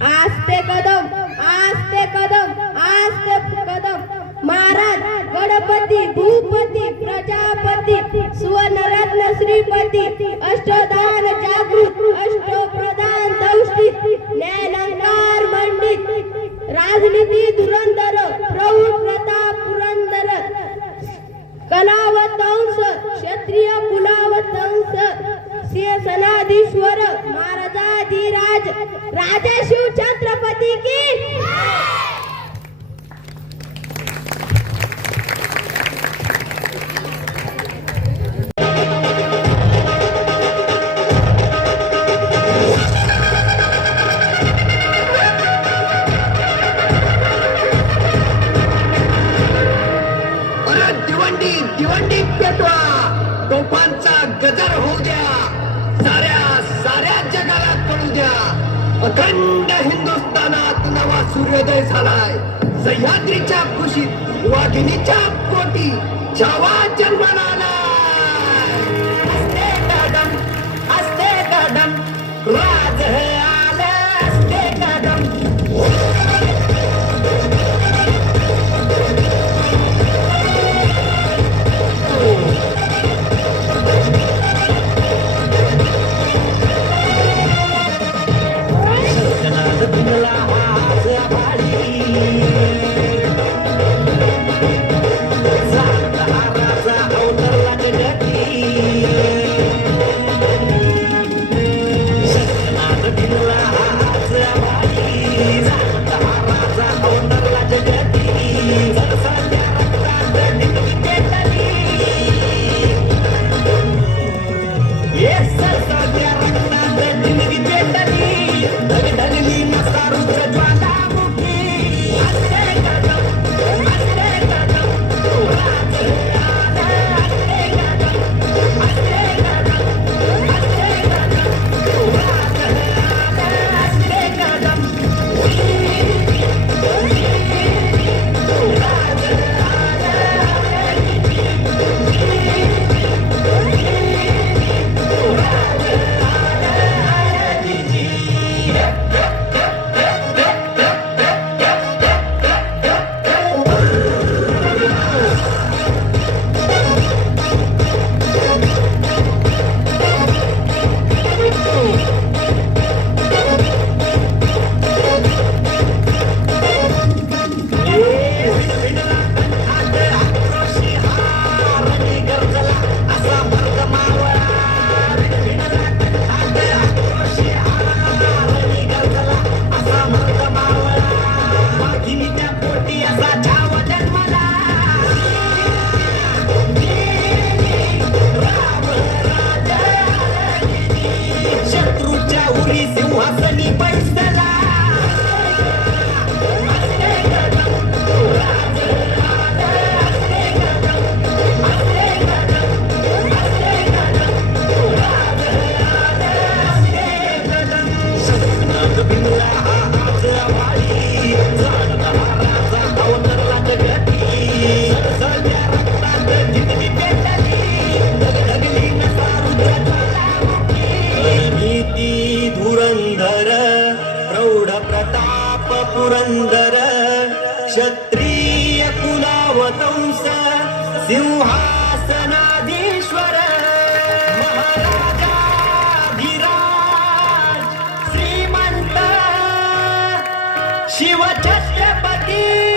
आस्ते कदम आस्ते कदम आस्ते कदम महाराज गणपती भूपती प्रजापती सुवर्णरत्न श्रीपती अष्टदान जागृत अष्टप्रधान दौष्टित न्यायालंकार मंडित राजनीती धुरंधर प्रौढ प्रताप पुरंदर कलावतंस क्षत्रिय कुलावतंस सिंहसनाधीश्वर महाराजाधिराज राजा शिव छत्रपती की दिवंडी पेटवा तोफांचा गजर होऊ द्या साऱ्या जगाला कळू द्या अखंड हिंदुस्थानात नवा सूर्योदय झालाय सह्याद्रीच्या कुशीत वाघिणीच्या पोटी छावा जन्माला आलाय हसते गार्डन राज हे आले हसते गार्डन पुरंदर क्षत्रिय कुलावतंस सिंहासनाधीश्वर महाराजाधिराज श्रीमंत शिव छत्रपती